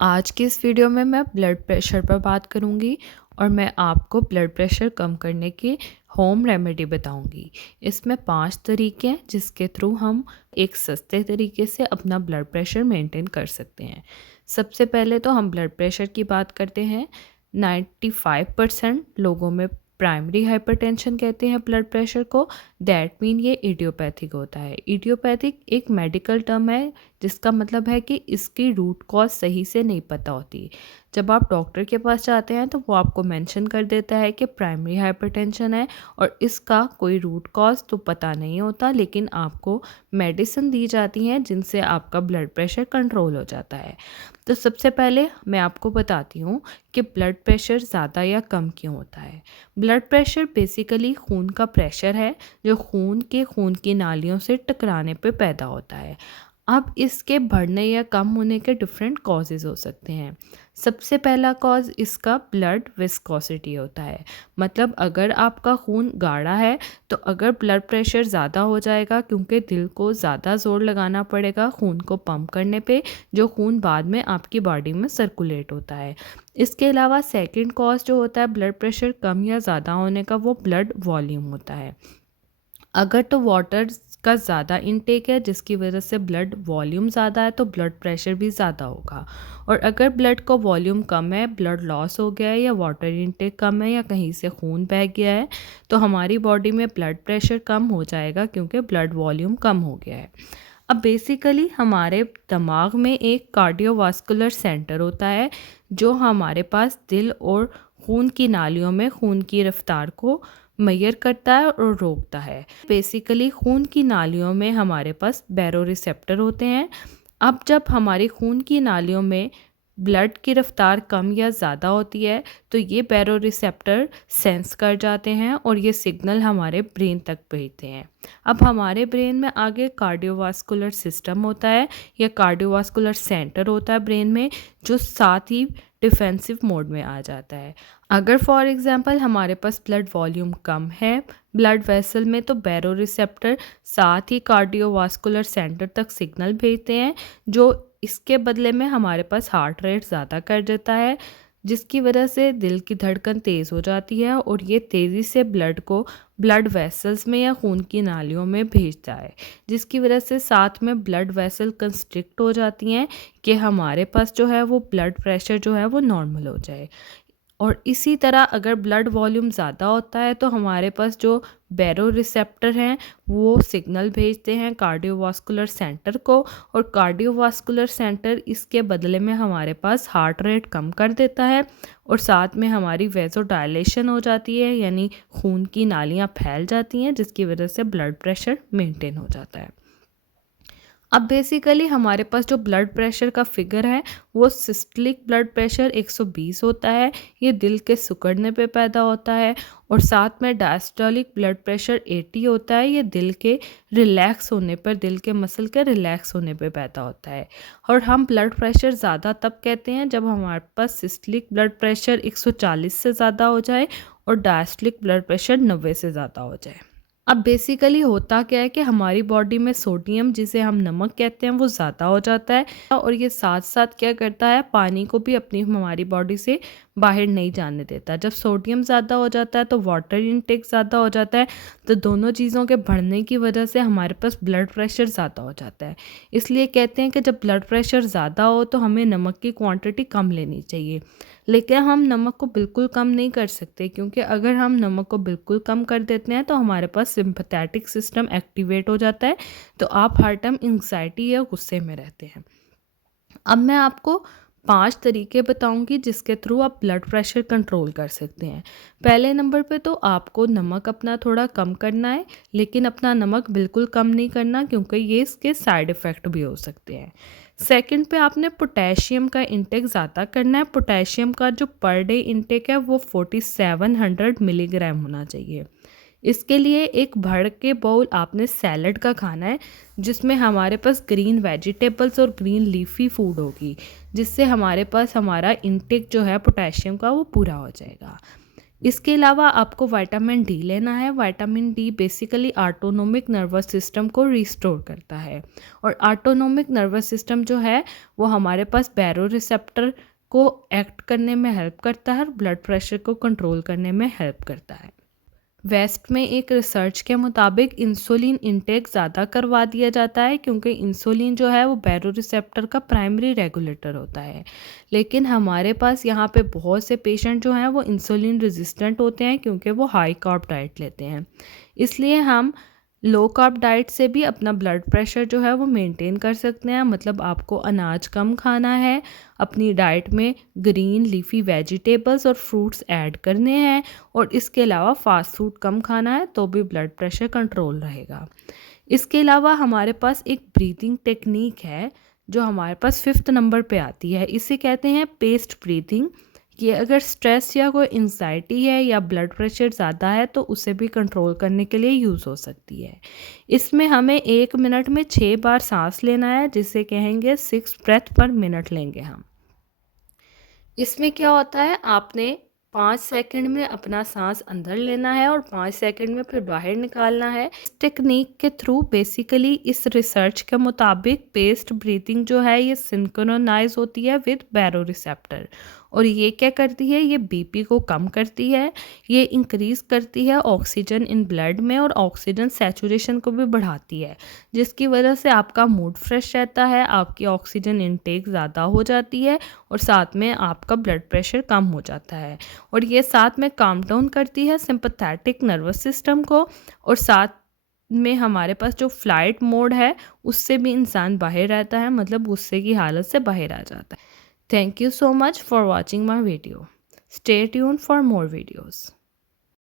आज की इस वीडियो में मैं ब्लड प्रेशर पर बात करूंगी और मैं आपको ब्लड प्रेशर कम करने की होम रेमेडी बताऊंगी। इसमें 5 तरीके हैं जिसके थ्रू हम एक सस्ते तरीके से अपना ब्लड प्रेशर मेंटेन कर सकते हैं। सबसे पहले तो हम ब्लड प्रेशर की बात करते हैं। 95% लोगों में प्राइमरी हाइपरटेंशन कहते हैं ब्लड प्रेशर को। दैट मीन ये इडियोपैथिक होता है। इडियोपैथिक एक मेडिकल टर्म है जिसका मतलब है कि इसकी रूट कॉज सही से नहीं पता होती। जब आप डॉक्टर के पास जाते हैं तो वो आपको मेंशन कर देता है कि प्राइमरी हाइपरटेंशन है और इसका कोई रूट कॉज तो पता नहीं होता, लेकिन आपको मेडिसिन दी जाती हैं जिनसे आपका ब्लड प्रेशर कंट्रोल हो जाता है। तो सबसे पहले मैं आपको बताती हूँ कि ब्लड प्रेशर ज़्यादा या कम क्यों होता है। ब्लड प्रेशर बेसिकली खून का प्रेशर है जो खून की नालियों से टकराने पे पैदा होता है। अब इसके बढ़ने या कम होने के डिफरेंट कॉजेज़ हो सकते हैं। सबसे पहला कॉज इसका ब्लड विस्कोसिटी होता है। मतलब अगर आपका खून गाढ़ा है तो अगर ब्लड प्रेशर ज़्यादा हो जाएगा क्योंकि दिल को ज़्यादा ज़ोर लगाना पड़ेगा खून को पंप करने पे, जो खून बाद में आपकी बॉडी में सर्कुलेट होता है। इसके अलावा सेकंड कॉज जो होता है ब्लड प्रेशर कम या ज़्यादा होने का, वो ब्लड वॉल्यूम होता है। अगर तो वाटर का ज़्यादा इनटेक है जिसकी वजह से ब्लड वॉल्यूम ज़्यादा है तो ब्लड प्रेशर भी ज़्यादा होगा। और अगर ब्लड का वॉल्यूम कम है, ब्लड लॉस हो गया है या वाटर इनटेक कम है या कहीं से खून बह गया है तो हमारी बॉडी में ब्लड प्रेशर कम हो जाएगा क्योंकि ब्लड वॉल्यूम कम हो गया है। अब बेसिकली हमारे दिमाग में एक कार्डियोवास्कुलर सेंटर होता है जो हमारे पास दिल और खून की नालियों में खून की रफ्तार को मेजर करता है और रोकता है। बेसिकली खून की नालियों में हमारे पास बैरो रिसेप्टर होते हैं। अब जब हमारी खून की नालियों में ब्लड की रफ्तार कम या ज़्यादा होती है तो ये बैरो रिसेप्टर सेंस कर जाते हैं और ये सिग्नल हमारे ब्रेन तक भेजते हैं। अब हमारे ब्रेन में आगे कार्डियोवास्कुलर सिस्टम होता है या कार्डियोवास्कुलर सेंटर होता है ब्रेन में, जो साथ ही डिफेंसिव मोड में आ जाता है। अगर फॉर एग्जांपल हमारे पास ब्लड वॉल्यूम कम है ब्लड वेसल में तो बैरो रिसेप्टर साथ ही कार्डियोवास्कुलर सेंटर तक सिग्नल भेजते हैं, जो इसके बदले में हमारे पास हार्ट रेट ज़्यादा कर देता है, जिसकी वजह से दिल की धड़कन तेज़ हो जाती है और ये तेज़ी से ब्लड को ब्लड वेसल्स में या खून की नालियों में भेजता है, जिसकी वजह से साथ में ब्लड वेसल कंस्ट्रिक्ट हो जाती हैं कि हमारे पास जो है वो ब्लड प्रेशर जो है वो नॉर्मल हो जाए। और इसी तरह अगर ब्लड वॉल्यूम ज़्यादा होता है तो हमारे पास जो बैरो रिसेप्टर हैं वो सिग्नल भेजते हैं कार्डियोवास्कुलर सेंटर को, और कार्डियोवास्कुलर सेंटर इसके बदले में हमारे पास हार्ट रेट कम कर देता है और साथ में हमारी वेज़ोडायलेशन हो जाती है, यानी खून की नालियाँ फैल जाती हैं जिसकी वजह से ब्लड प्रेशर मेंटेन हो जाता है। अब बेसिकली हमारे पास जो ब्लड प्रेशर का फिगर है वो सिस्टलिक ब्लड प्रेशर 120 होता है, ये दिल के सिकुड़ने पे पैदा होता है। और साथ में डायस्टोलिक ब्लड प्रेशर 80 होता है, ये दिल के रिलैक्स होने पर, दिल के मसल के रिलैक्स होने पे पैदा होता है। और हम ब्लड प्रेशर ज़्यादा तब कहते हैं जब हमारे पास सिस्टलिक ब्लड प्रेशर 140 से ज़्यादा हो जाए और डायस्टोलिक ब्लड प्रेशर 90 से ज़्यादा हो जाए। अब बेसिकली होता क्या है कि हमारी बॉडी में सोडियम, जिसे हम नमक कहते हैं, वो ज़्यादा हो जाता है और ये साथ साथ क्या करता है, पानी को भी अपनी हमारी बॉडी से बाहर नहीं जाने देता। जब सोडियम ज़्यादा हो जाता है तो वाटर इनटेक ज़्यादा हो जाता है, तो दोनों चीज़ों के बढ़ने की वजह से हमारे पास ब्लड प्रेशर ज़्यादा हो जाता है। इसलिए कहते हैं कि जब ब्लड प्रेशर ज़्यादा हो तो हमें नमक की क्वांटिटी कम लेनी चाहिए। लेकिन हम नमक को बिल्कुल कम नहीं कर सकते, क्योंकि अगर हम नमक को बिल्कुल कम कर देते हैं तो हमारे पास सिंपैथेटिक सिस्टम एक्टिवेट हो जाता है, तो आप हर टाइम एंग्जाइटी या गुस्से में रहते हैं। अब मैं आपको 5 तरीके बताऊंगी जिसके थ्रू आप ब्लड प्रेशर कंट्रोल कर सकते हैं। पहले नंबर पे तो आपको नमक अपना थोड़ा कम करना है, लेकिन अपना नमक बिल्कुल कम नहीं करना क्योंकि ये इसके साइड इफ़ेक्ट भी हो सकते हैं। सेकंड पे आपने पोटेशियम का इंटेक ज़्यादा करना है। पोटेशियम का जो पर डे इंटेक है वो 4700 मिलीग्राम होना चाहिए। इसके लिए एक भर के बाउल आपने सैलड का खाना है, जिसमें हमारे पास ग्रीन वेजिटेबल्स और ग्रीन लीफी फूड होगी, जिससे हमारे पास हमारा इंटेक जो है पोटेशियम का वो पूरा हो जाएगा। इसके अलावा आपको विटामिन डी लेना है। Vitamin D basically autonomic nervous system को रिस्टोर करता है, और ऑटोनोमिक नर्वस सिस्टम जो है वो हमारे पास बैरो रिसेप्टर को एक्ट करने में हेल्प करता है और ब्लड प्रेशर को कंट्रोल करने में हेल्प करता है। वेस्ट में एक रिसर्च के मुताबिक इंसुलिन इंटेक ज़्यादा करवा दिया जाता है, क्योंकि इंसुलिन जो है वो बैरो रिसेप्टर का प्राइमरी रेगुलेटर होता है। लेकिन हमारे पास यहाँ पे बहुत से पेशेंट जो हैं वो इंसुलिन रेजिस्टेंट होते हैं, क्योंकि वो हाई कार्ब डाइट लेते हैं। इसलिए हम लो कार्ब डाइट से भी अपना ब्लड प्रेशर जो है वो मेंटेन कर सकते हैं। मतलब आपको अनाज कम खाना है, अपनी डाइट में ग्रीन लीफी वेजिटेबल्स और फ्रूट्स ऐड करने हैं, और इसके अलावा फास्ट फूड कम खाना है, तो भी ब्लड प्रेशर कंट्रोल रहेगा। इसके अलावा हमारे पास एक ब्रीथिंग टेक्निक है जो हमारे पास 5th नंबर पे आती है। इसे कहते हैं पेस्ट ब्रीथिंग। ये अगर स्ट्रेस या कोई एंजाइटी है या ब्लड प्रेशर ज़्यादा है तो उसे भी कंट्रोल करने के लिए यूज़ हो सकती है। इसमें हमें 1 मिनट में 6 बार सांस लेना है, जिसे कहेंगे 6 ब्रेथ पर मिनट लेंगे हम। इसमें क्या होता है, आपने 5 सेकंड में अपना सांस अंदर लेना है और 5 सेकंड में फिर बाहर निकालना है। इस टेक्निक के थ्रू बेसिकली इस रिसर्च के मुताबिक पेस्ट ब्रीथिंग जो है ये सिंक्रोनाइज होती है विद बैरो रिसेप्टर, और ये क्या करती है, ये बीपी को कम करती है, ये इंक्रीज़ करती है ऑक्सीजन इन ब्लड में, और ऑक्सीजन सैचुरेशन को भी बढ़ाती है, जिसकी वजह से आपका मूड फ्रेश रहता है, आपकी ऑक्सीजन इनटेक ज़्यादा हो जाती है, और साथ में आपका ब्लड प्रेशर कम हो जाता है। और ये साथ में काम डाउन करती है सिंपैथेटिक नर्वस सिस्टम को, और साथ में हमारे पास जो फ्लाइट मोड है उससे भी इंसान बाहर रहता है, मतलब गुस्से की हालत से बाहर आ जाता है। Thank you so much for watching my video. Stay tuned for more videos.